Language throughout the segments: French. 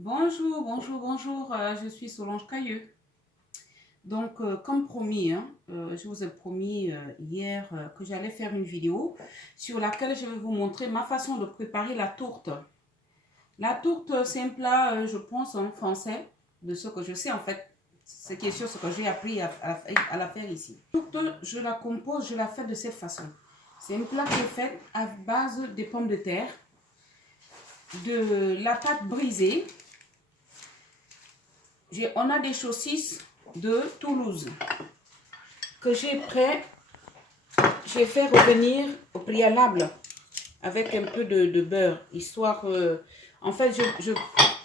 Bonjour, bonjour, bonjour, je suis Solange Cailleux. Donc, comme promis, je vous ai promis hier que j'allais faire une vidéo sur laquelle je vais vous montrer ma façon de préparer la tourte. La tourte, c'est un plat, je pense, en français, de ce que je sais en fait, ce qui est sûr, ce que j'ai appris à la faire ici. La tourte, je la compose, je la fais de cette façon. C'est un plat qui est fait à base de pommes de terre, de la pâte brisée. On a des saucisses de Toulouse que j'ai fait revenir au préalable avec un peu de beurre, histoire, en fait,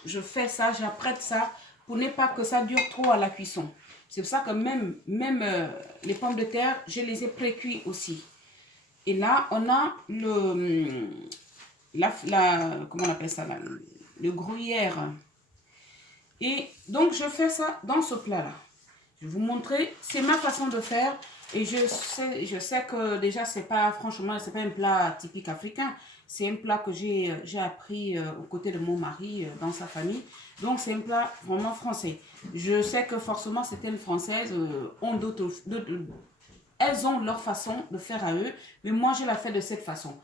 je fais ça, j'apprête ça pour ne pas que ça dure trop à la cuisson. C'est pour ça que même les pommes de terre, je les ai pré-cuits aussi. Et là, on a comment on appelle ça là, le gruyère. Et donc, je fais ça dans ce plat-là. Je vais vous montrer, c'est ma façon de faire. Et je sais que déjà, franchement, c'est pas un plat typique africain. C'est un plat que j'ai appris aux côtés de mon mari dans sa famille. Donc, c'est un plat vraiment français. Je sais que forcément, certaines Françaises elles ont leur façon de faire à eux. Mais moi, je la fais de cette façon.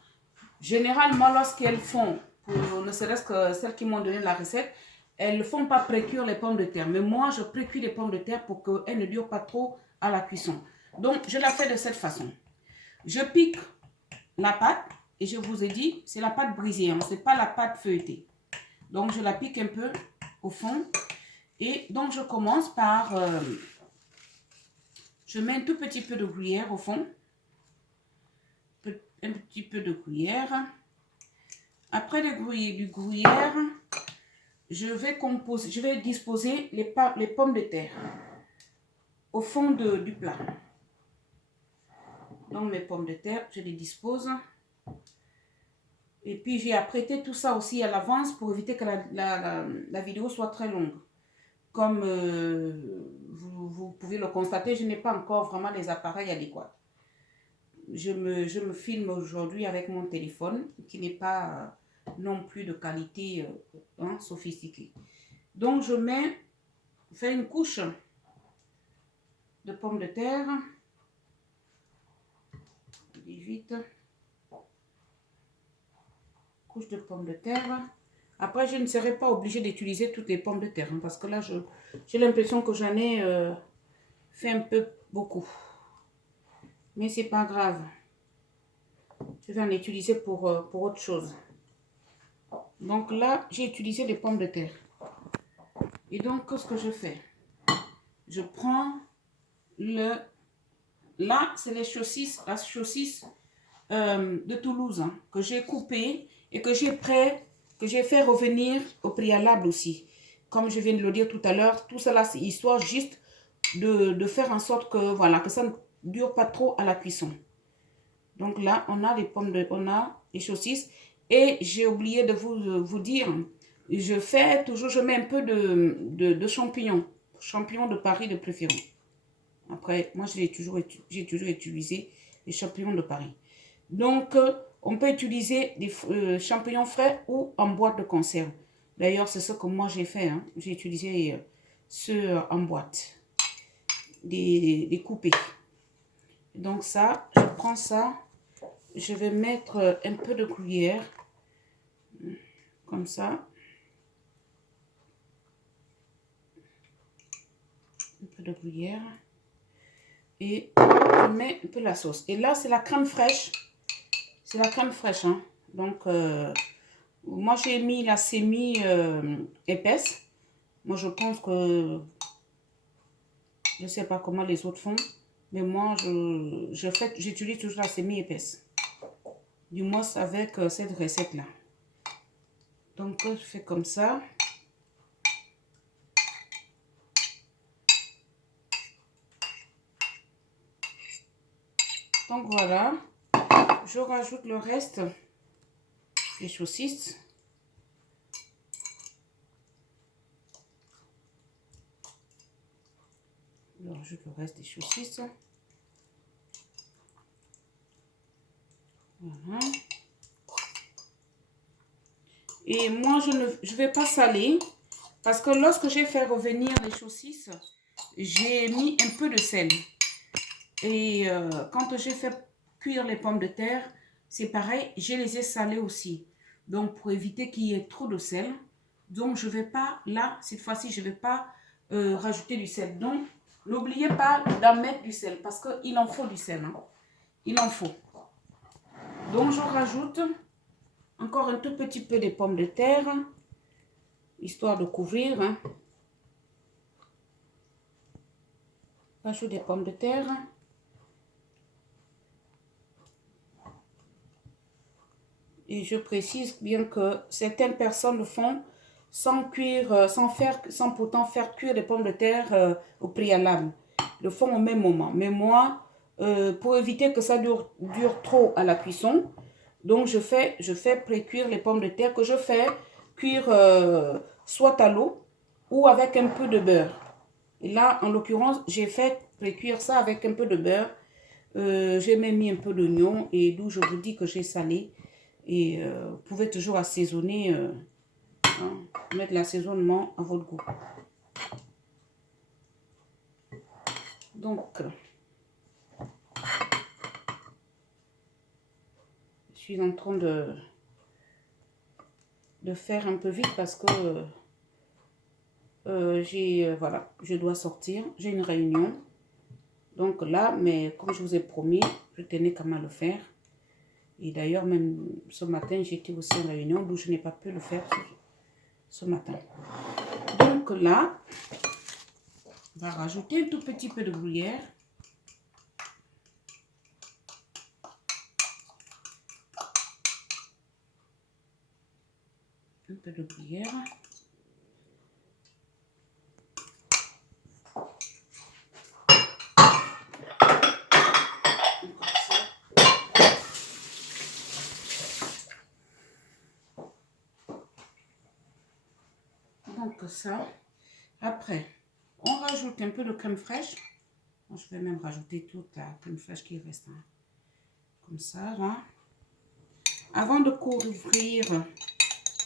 Généralement, lorsqu'elles font, ne serait-ce que celles qui m'ont donné la recette, elles ne font pas précuire les pommes de terre. Mais moi, je précuis les pommes de terre pour qu'elles ne durent pas trop à la cuisson. Donc, je la fais de cette façon. Je pique la pâte et je vous ai dit, c'est la pâte brisée, ce n'est pas la pâte feuilletée. Donc, je la pique un peu au fond. Et donc, je commence par... je mets un tout petit peu de gruyère au fond. Un petit peu de gruyère. Après du gruyère, je vais disposer les pommes de terre au fond du plat. Donc mes pommes de terre, je les dispose. Et puis j'ai apprêté tout ça aussi à l'avance pour éviter que la vidéo soit très longue. Comme vous pouvez le constater, je n'ai pas encore vraiment les appareils adéquats. Je me filme aujourd'hui avec mon téléphone qui n'est pas non plus de qualité sophistiquée. Donc je fais une couche de pommes de terre. Vite. Couche de pommes de terre. Après, je ne serai pas obligée d'utiliser toutes les pommes de terre. Parce que là, j'ai l'impression que j'en ai fait un peu beaucoup. Mais c'est pas grave. Je vais en utiliser pour autre chose. Donc là, j'ai utilisé les pommes de terre. Et donc, qu'est-ce que je fais? Je prends là, c'est la saucisse de Toulouse que j'ai coupée et que j'ai fait revenir au préalable aussi. Comme je viens de le dire tout à l'heure, tout cela c'est histoire juste de faire en sorte que, voilà, que ça ne dure pas trop à la cuisson. Donc là, on a les saucisses et j'ai oublié de vous dire, je mets un peu de champignons de Paris de préférence. Après, moi, j'ai toujours utilisé les champignons de Paris. Donc, on peut utiliser des champignons frais ou en boîte de conserve. D'ailleurs, c'est ce que moi j'ai fait. J'ai utilisé ceux en boîte, des coupés. Donc ça, je prends ça. Je vais mettre un peu de gruyère. Comme ça. Un peu de gruyère. Et je mets un peu la sauce. Et là, c'est la crème fraîche. C'est la crème fraîche. Donc, moi, j'ai mis la semi-épaisse. Moi, je pense que... Je ne sais pas comment les autres font. Mais moi, j'utilise toujours la semi-épaisse. Du moins, avec cette recette-là. Donc, je fais comme ça. Donc, voilà. Je rajoute le reste des saucisses. Je rajoute le reste des saucisses. Voilà. Et moi, je ne vais pas saler. Parce que lorsque j'ai fait revenir les saucisses, j'ai mis un peu de sel. Et quand j'ai fait cuire les pommes de terre, c'est pareil, je les ai salées aussi. Donc, pour éviter qu'il y ait trop de sel, donc je ne vais pas, là, cette fois-ci, je ne vais pas rajouter du sel. Donc, n'oubliez pas d'en mettre du sel parce qu'il en faut du sel. Hein. Il en faut. Donc, je rajoute encore un tout petit peu de pommes de terre, histoire de couvrir. Hein. J'ajoute des pommes de terre. Et je précise bien que certaines personnes le font sans cuire, sans pourtant faire cuire les pommes de terre au préalable. Ils le font au même moment. Mais moi, pour éviter que ça dure trop à la cuisson, donc je fais pré-cuire les pommes de terre que je fais cuire soit à l'eau ou avec un peu de beurre. Et là, en l'occurrence, j'ai fait pré-cuire ça avec un peu de beurre. J'ai même mis un peu d'oignon et d'où je vous dis que j'ai salé. Et vous pouvez toujours assaisonner, hein, mettre l'assaisonnement à votre goût. Donc, je suis en train de faire un peu vite parce que voilà, je dois sortir. J'ai une réunion. Donc là, mais comme je vous ai promis, je tenais quand même à le faire. Et d'ailleurs, même ce matin, j'étais aussi en réunion, d'où je n'ai pas pu le faire ce matin. Donc là, on va rajouter un tout petit peu de gruyère. Un peu de gruyère. Donc ça, après, on rajoute un peu de crème fraîche. Je vais même rajouter toute la crème fraîche qui reste. Hein. Comme ça, là. Avant de couvrir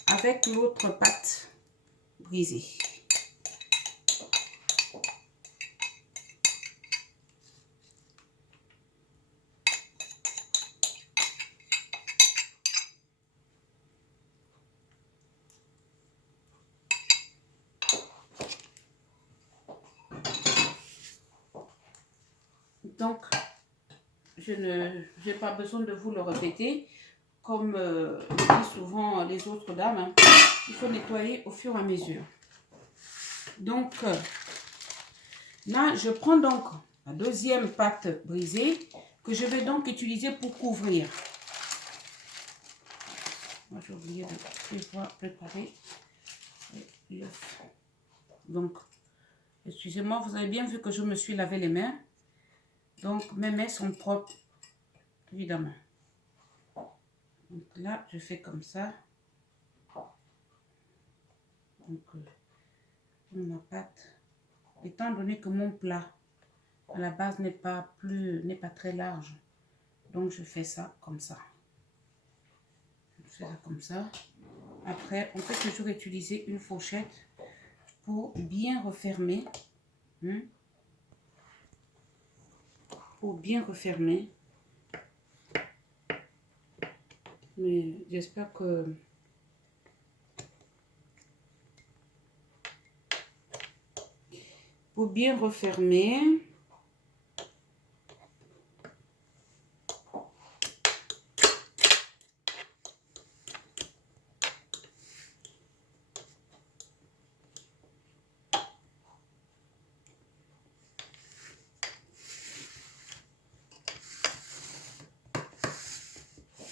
avec l'autre pâte brisée. Donc, je n'ai pas besoin de vous le répéter. Comme le disent souvent les autres dames, hein, il faut nettoyer au fur et à mesure. Donc, là, je prends donc la deuxième pâte brisée que je vais donc utiliser pour couvrir. Moi, j'ai oublié de préparer l'œuf. Donc, excusez-moi, vous avez bien vu que je me suis lavé les mains. Donc, mes mains sont propres, évidemment. Donc là, je fais comme ça. Donc, ma pâte, étant donné que mon plat, à la base, n'est pas très large. Donc, je fais ça comme ça. Je fais ça comme ça. Après, on peut toujours utiliser une fourchette pour bien refermer. Hein, pour bien refermer. Mais j'espère que... Pour bien refermer.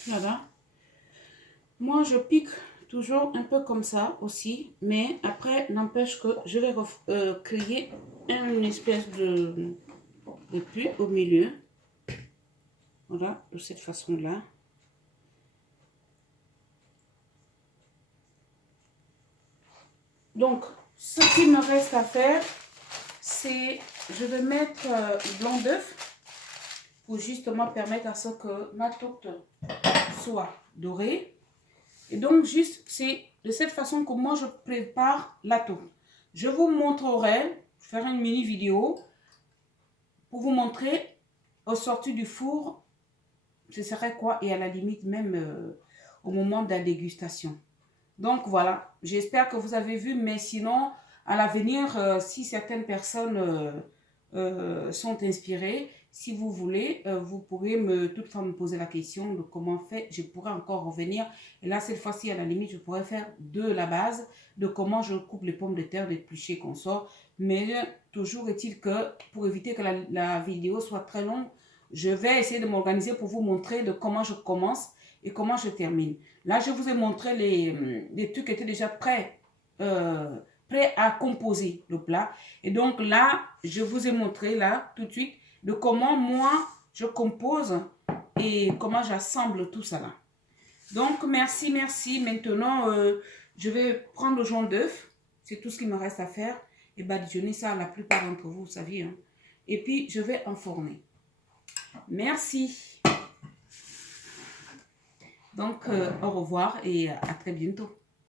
Voilà. Moi, je pique toujours un peu comme ça aussi. Mais après, n'empêche que je vais créer une espèce de puits au milieu. Voilà, de cette façon-là. Donc, ce qu'il me reste à faire, c'est, je vais mettre le blanc d'œuf pour justement permettre à ce que ma tourte soit dorée. Et donc, juste, c'est de cette façon que moi je prépare la tourte. Je vous montrerai, faire une mini vidéo pour vous montrer au sorti du four, ce serait quoi et à la limite même au moment de la dégustation. Donc voilà, j'espère que vous avez vu, mais sinon à l'avenir, si certaines personnes sont inspirées, si vous voulez, vous pourrez toutefois me poser la question de comment faire. Je pourrais encore revenir. Et là, cette fois-ci, à la limite, je pourrais faire de la base, de comment je coupe les pommes de terre, d'éplucher qu'on sort. Mais toujours est-il que pour éviter que la vidéo soit très longue, je vais essayer de m'organiser pour vous montrer de comment je commence et comment je termine. Là, je vous ai montré les trucs qui étaient déjà prêts à composer le plat. Et donc là, je vous ai montré là tout de suite de comment moi je compose et comment j'assemble tout ça là. Donc merci, merci. Maintenant, je vais prendre le jaune d'œuf. C'est tout ce qu'il me reste à faire. Et badigeonner ça, la plupart d'entre vous, vous savez. Hein. Et puis, je vais enfourner. Merci. Donc, au revoir et à très bientôt.